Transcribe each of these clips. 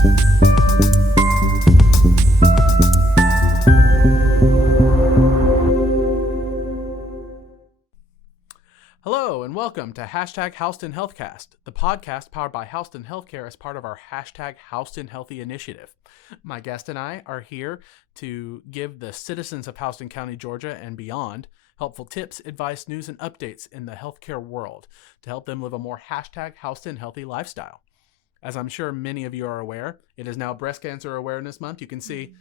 Hello and welcome to hashtag Houston Healthcast, the podcast powered by Houston Healthcare as part of our hashtag Houston Healthy initiative. My guest and I are here to give the citizens of Houston County, Georgia and beyond helpful tips, advice, news, and updates in the healthcare world to help them live a more hashtag Houston Healthy lifestyle. As I'm sure many of you are aware, it is now Breast Cancer Awareness Month. You can see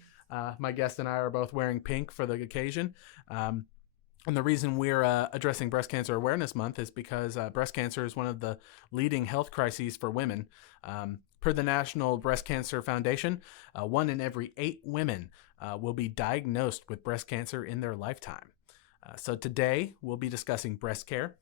my guest and I are both wearing pink for the occasion. And the reason we're addressing Breast Cancer Awareness Month is because breast cancer is one of the leading health crises for women. Per the National Breast Cancer Foundation, 1 in every 8 women will be diagnosed with breast cancer in their lifetime. So today we'll be discussing breast care,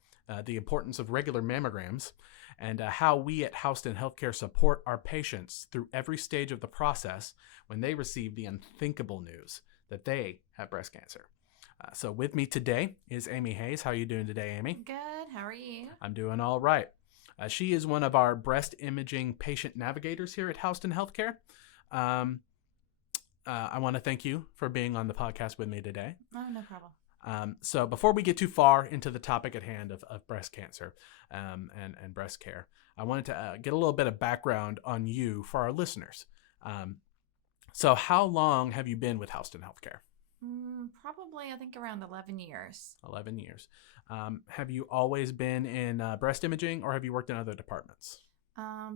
the importance of regular mammograms, and how we at Houston Healthcare support our patients through every stage of the process when they receive the unthinkable news that they have breast cancer. So with me today is Amy Hayes. How are you doing today, Amy? Good. How are you? I'm doing all right. She is one of our breast imaging patient navigators here at Houston Healthcare. I want to thank you for being on the podcast with me today. Oh, no problem. So before we get too far into the topic at hand of breast cancer and breast care, I wanted to get a little bit of background on you for our listeners. So how long have you been with Houston Healthcare? Probably, I think around 11 years. 11 years. Have you always been in breast imaging or have you worked in other departments?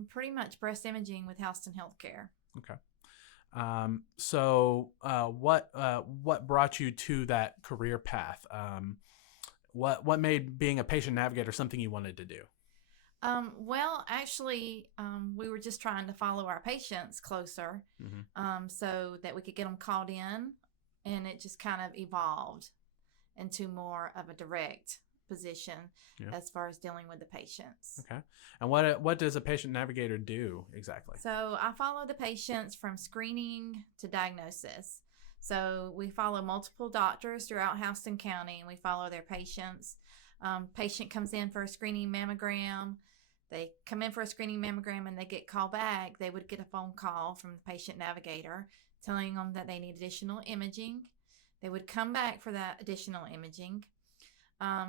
Pretty much breast imaging with Houston Healthcare. Okay. So what brought you to that career path? What made being a patient navigator something you wanted to do? Well, actually, we were just trying to follow our patients closer, so that we could get them called in. And it just kind of evolved into more of a direct position as far as dealing with the patients. Okay. And what does a patient navigator do exactly? So I follow the patients from screening to diagnosis. So we follow multiple doctors throughout Houston County, and we follow their patients. Patient comes in for a screening mammogram. They come in for a screening mammogram and they get called back. They would get a phone call from the patient navigator telling them that they need additional imaging. They would come back for that additional imaging.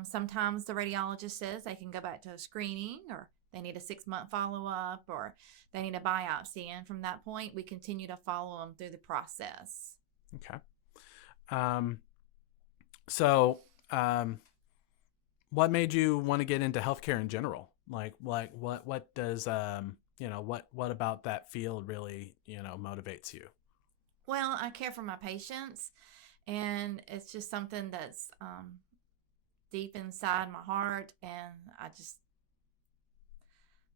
Sometimes the radiologist says they can go back to a screening, or they need a 6-month follow-up, or they need a biopsy. And from that point, we continue to follow them through the process. Okay. So what made you want to get into healthcare in general? Like what does, what about that field really, motivates you? Well, I care for my patients, and it's just something that's deep inside my heart, and I just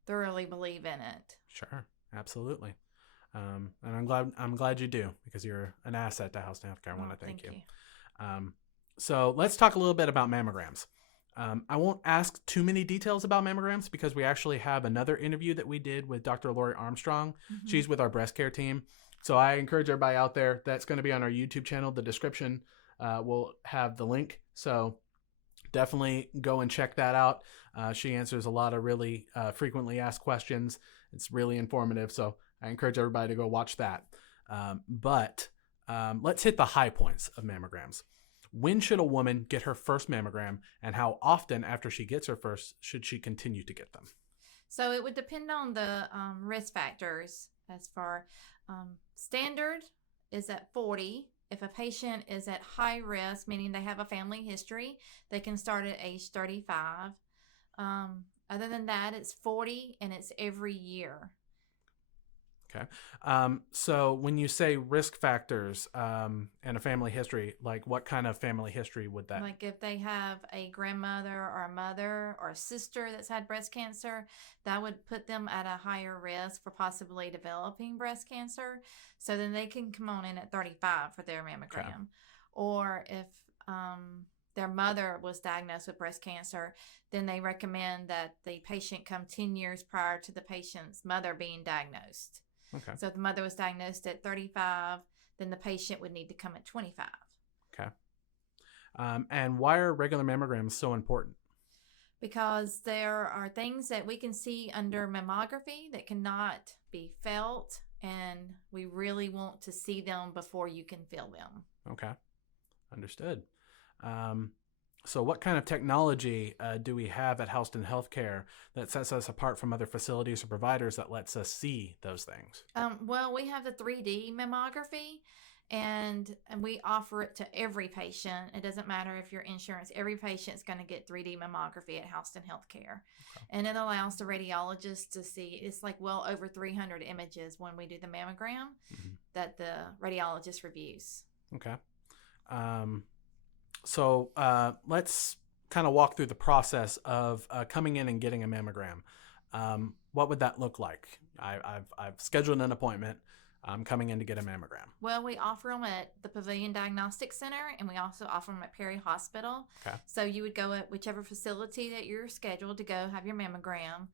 thoroughly believe in it. Sure, absolutely. And I'm glad you do, because you're an asset to Houston Healthcare. I want to thank you. So let's talk a little bit about mammograms. I won't ask too many details about mammograms because we actually have another interview that we did with Dr. Lori Armstrong. She's with our breast care team. So I encourage everybody out there, that's going to be on our YouTube channel. The description will have the link. So definitely go and check that out. She answers a lot of really frequently asked questions. It's really informative. So I encourage everybody to go watch that. But let's hit the high points of mammograms. When should a woman get her first mammogram, and how often after she gets her first should she continue to get them? So it would depend on the risk factors. As far standard is at 40. If a patient is at high risk, meaning they have a family history, they can start at age 35. Other than that, it's 40, and it's every year. Okay. So when you say risk factors and a family history, like what kind of family history would that? Like if they have a grandmother or a mother or a sister that's had breast cancer, that would put them at a higher risk for possibly developing breast cancer. So then they can come on in at 35 for their mammogram. Okay. Or if their mother was diagnosed with breast cancer, then they recommend that the patient come 10 years prior to the patient's mother being diagnosed. Okay. So if the mother was diagnosed at 35, then the patient would need to come at 25. Okay. And why are regular mammograms so important? Because there are things that we can see under mammography that cannot be felt and we really want to see them before you can feel them. Okay. Understood. So what kind of technology do we have at Houston Healthcare that sets us apart from other facilities or providers that lets us see those things? Well, we have the 3D mammography, and we offer it to every patient. It doesn't matter if you're insurance. Every patient's going to get 3D mammography at Houston Healthcare. Okay. And it allows the radiologist to see, it's like well over 300 images when we do the mammogram that the radiologist reviews. Okay. So let's kind of walk through the process of coming in and getting a mammogram. What would that look like? I've scheduled an appointment. I'm coming in to get a mammogram. Well, we offer them at the Pavilion Diagnostic Center, and we also offer them at Perry Hospital. Okay. So you would go at whichever facility that you're scheduled to go have your mammogram.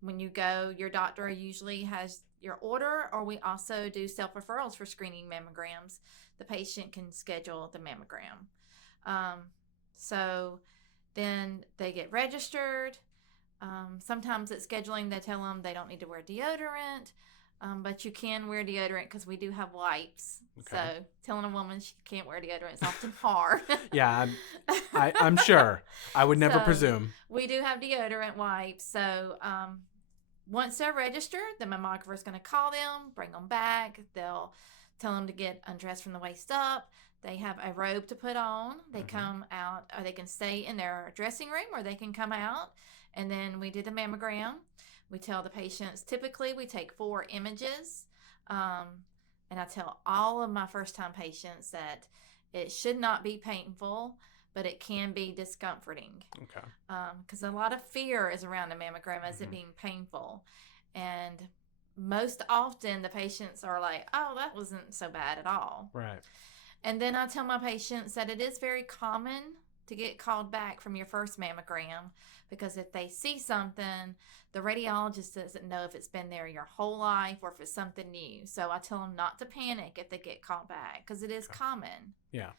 When you go, your doctor usually has your order, or we also do self-referrals for screening mammograms. The patient can schedule the mammogram. So then they get registered. Sometimes at scheduling, they tell them they don't need to wear deodorant, but you can wear deodorant because we do have wipes. Okay. So telling a woman she can't wear deodorant is often hard. Yeah, I'm sure. I would never So, presume. We do have deodorant wipes. So once they're registered, the mammographer is going to call them, bring them back. They'll tell them to get undressed from the waist up. They have a robe to put on. They come out, or they can stay in their dressing room, or they can come out. And then we do the mammogram. We tell the patients, typically we take 4 images. And I tell all of my first-time patients that it should not be painful, but it can be discomforting. Okay. Because a lot of fear is around a mammogram as it being painful. And most often the patients are like, oh, that wasn't so bad at all. Right. And then I tell my patients that it is very common to get called back from your first mammogram, because if they see something, the radiologist doesn't know if it's been there your whole life or if it's something new. So I tell them not to panic if they get called back, because it is common. Yeah.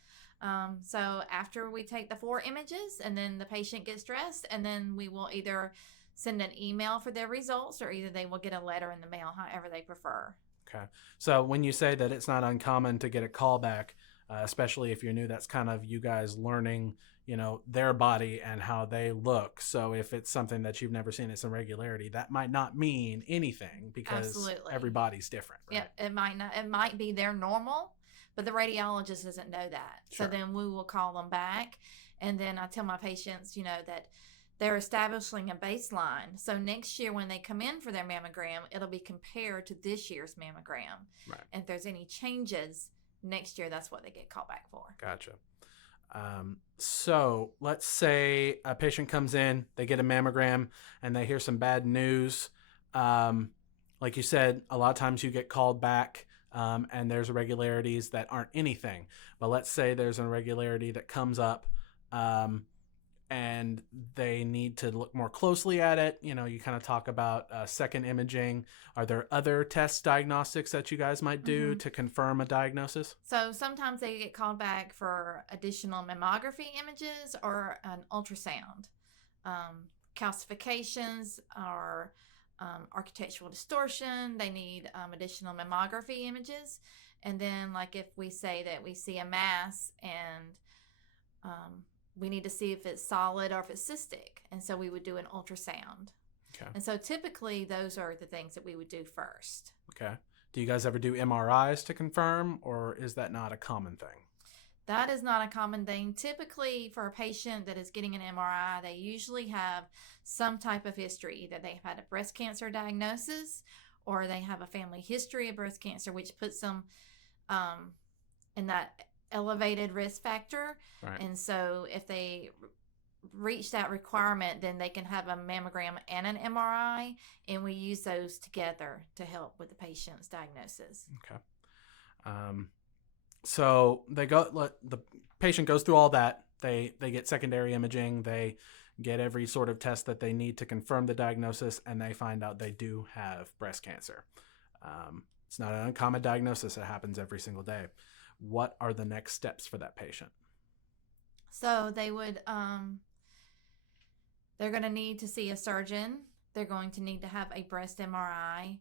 So after we take the 4 images, and then the patient gets dressed, and then we will either send an email for their results, or either they will get a letter in the mail, however they prefer. Okay. So when you say that it's not uncommon to get a call back, especially if you're new, that's kind of you guys learning, their body and how they look. So if it's something that you've never seen, it's a irregularity, that might not mean anything, because Absolutely. Everybody's different. Right? Yeah, it might not. It might be their normal, but the radiologist doesn't know that. Sure. So then we will call them back, and then I tell my patients, that they're establishing a baseline. So next year when they come in for their mammogram, it'll be compared to this year's mammogram. Right. And if there's any changes next year, that's what they get called back for. Gotcha. So let's say a patient comes in, they get a mammogram, and they hear some bad news. Like you said, a lot of times you get called back, and there's irregularities that aren't anything. But let's say there's an irregularity that comes up, and they need to look more closely at it. You kind of talk about second imaging. Are there other test diagnostics that you guys might do to confirm a diagnosis? So sometimes they get called back for additional mammography images or an ultrasound. Calcifications or architectural distortion, they need additional mammography images. And then like if we say that we see a mass and we need to see if it's solid or if it's cystic. And so we would do an ultrasound. Okay. And so typically those are the things that we would do first. Okay. Do you guys ever do MRIs to confirm, or is that not a common thing? That is not a common thing. Typically for a patient that is getting an MRI, they usually have some type of history. Either they've had a breast cancer diagnosis, or they have a family history of breast cancer, which puts them in that elevated risk factor. Right. And so if they reach that requirement, then they can have a mammogram and an MRI, and we use those together to help with the patient's diagnosis. Okay. So the patient goes through all that. They get secondary imaging. They get every sort of test that they need to confirm the diagnosis, and they find out they do have breast cancer. It's not an uncommon diagnosis. It happens every single day. What are the next steps for that patient? So they would, they're going to need to see a surgeon. They're going to need to have a breast MRI.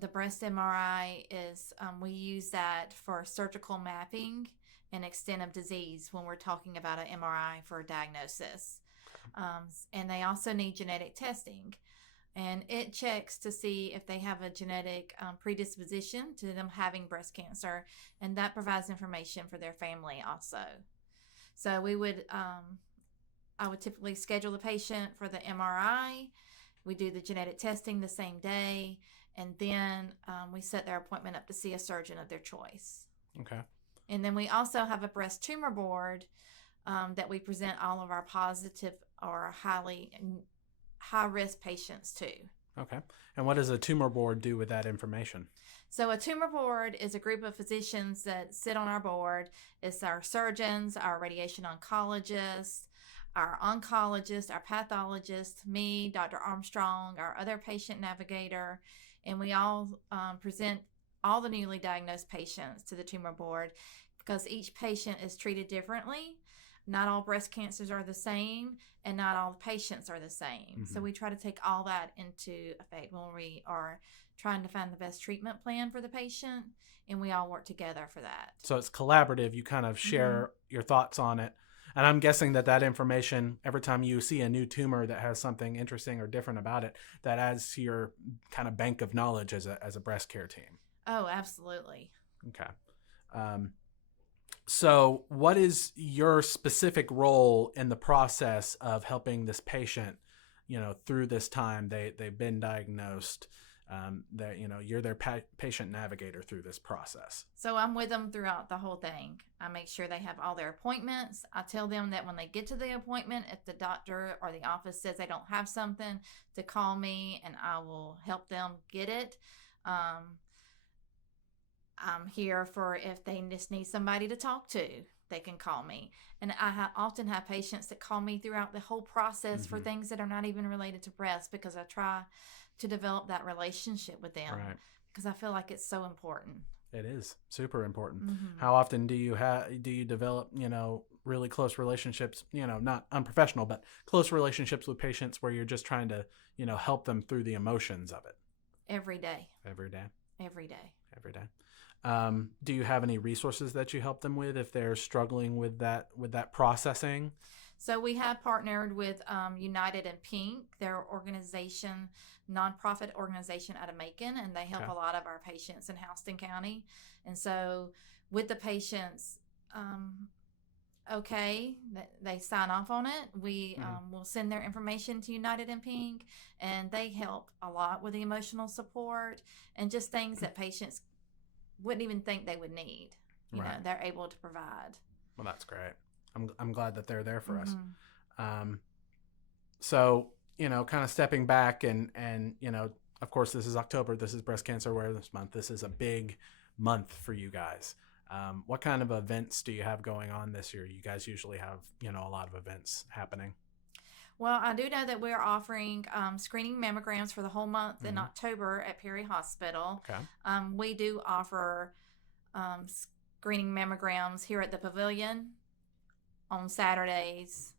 The breast MRI is, we use that for surgical mapping and extent of disease when we're talking about an MRI for a diagnosis. And they also need genetic testing. And it checks to see if they have a genetic predisposition to them having breast cancer. And that provides information for their family also. So I would typically schedule the patient for the MRI. We do the genetic testing the same day. And then we set their appointment up to see a surgeon of their choice. Okay. And then we also have a breast tumor board that we present all of our positive or high risk patients to. Okay. And what does a tumor board do with that information? So a tumor board is a group of physicians that sit on our board. It's our surgeons, our radiation oncologists, our oncologist, our pathologist, me, Dr. Armstrong, our other patient navigator, and we all present all the newly diagnosed patients to the tumor board because each patient is treated differently. Not all breast cancers are the same, and not all patients are the same. Mm-hmm. So we try to take all that into effect when we are trying to find the best treatment plan for the patient, and we all work together for that. So it's collaborative. You kind of share your thoughts on it. And I'm guessing that information, every time you see a new tumor that has something interesting or different about it, that adds to your kind of bank of knowledge as a breast care team. Oh, absolutely. Okay. So what is your specific role in the process of helping this patient, through this time they've been diagnosed, that, you're their patient navigator through this process? So I'm with them throughout the whole thing. I make sure they have all their appointments. I tell them that when they get to the appointment, if the doctor or the office says they don't have something, to call me and I will help them get it. I'm here for if they just need somebody to talk to, they can call me. And I often have patients that call me throughout the whole process for things that are not even related to breast, because I try to develop that relationship with them, because I feel like it's so important. It is super important. How often do you develop, really close relationships, not unprofessional, but close relationships with patients where you're just trying to, help them through the emotions of it? Every day. Every day. Every day. Every day. Do you have any resources that you help them with if they're struggling with that processing? So we have partnered with United and Pink, their organization, nonprofit organization out of Macon, and they help a lot of our patients in Houston County. And so with the patients, they sign off on it. We will send their information to United and Pink, and they help a lot with the emotional support and just things that patients wouldn't even think they would need. You know, they're able to provide. Well, that's great. I'm glad that they're there for us. So, kind of stepping back and, of course, this is October. This is Breast Cancer Awareness Month. This is a big month for you guys. What kind of events do you have going on this year? You guys usually have, a lot of events happening. Well, I do know that we're offering screening mammograms for the whole month in October at Perry Hospital. Okay. We do offer screening mammograms here at the Pavilion on Saturdays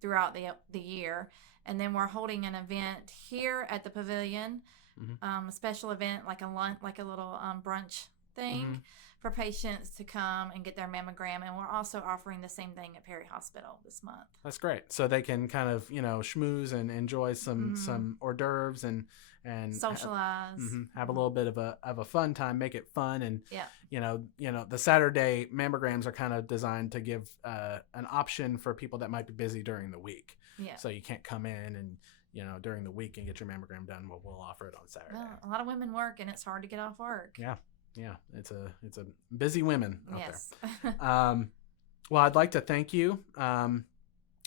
throughout the year. And then we're holding an event here at the Pavilion, a special event like a little brunch thing for patients to come and get their mammogram. And we're also offering the same thing at Perry Hospital this month. That's great. So they can kind of, schmooze and enjoy some hors d'oeuvres and socialize, have a little bit of a fun time, make it fun. And, the Saturday mammograms are kind of designed to give an option for people that might be busy during the week. Yeah. So you can't come in and, during the week and get your mammogram done. We'll offer it on Saturday. Well, a lot of women work and it's hard to get off work. Yeah. Yeah, it's a busy women out there. Well, I'd like to thank you,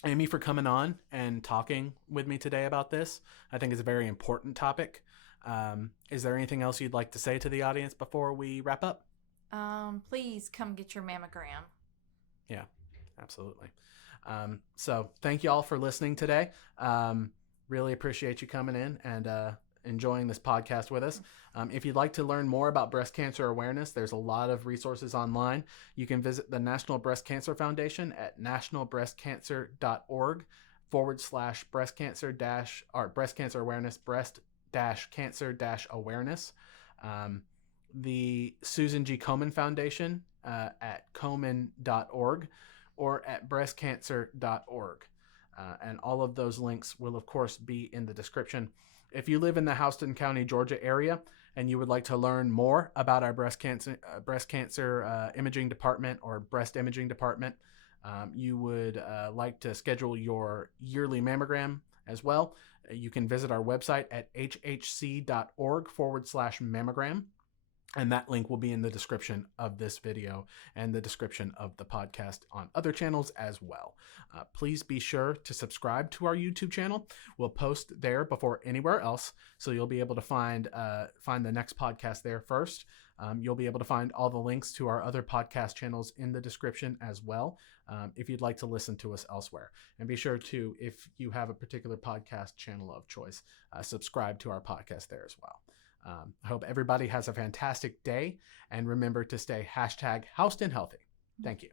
Amy, for coming on and talking with me today about this. I think it's a very important topic. Is there anything else you'd like to say to the audience before we wrap up? Please come get your mammogram. Yeah, absolutely. So thank you all for listening today. Really appreciate you coming in and enjoying this podcast with us. If you'd like to learn more about breast cancer awareness, there's a lot of resources online. You can visit the National Breast Cancer Foundation at nationalbreastcancer.org/breast cancer awareness breast breast-cancer-awareness. The Susan G. Komen Foundation at komen.org or at breastcancer.org. And all of those links will, of course, be in the description. If you live in the Houston County, Georgia area, and you would like to learn more about our breast cancer imaging department or breast imaging department, you would like to schedule your yearly mammogram as well, you can visit our website at hhc.org/mammogram. And that link will be in the description of this video and the description of the podcast on other channels as well. Please be sure to subscribe to our YouTube channel. We'll post there before anywhere else, so you'll be able to find the next podcast there first. You'll be able to find all the links to our other podcast channels in the description as well, if you'd like to listen to us elsewhere. And be sure to, if you have a particular podcast channel of choice, subscribe to our podcast there as well. I hope everybody has a fantastic day, and remember to stay #HoustonHealthy. Thank you.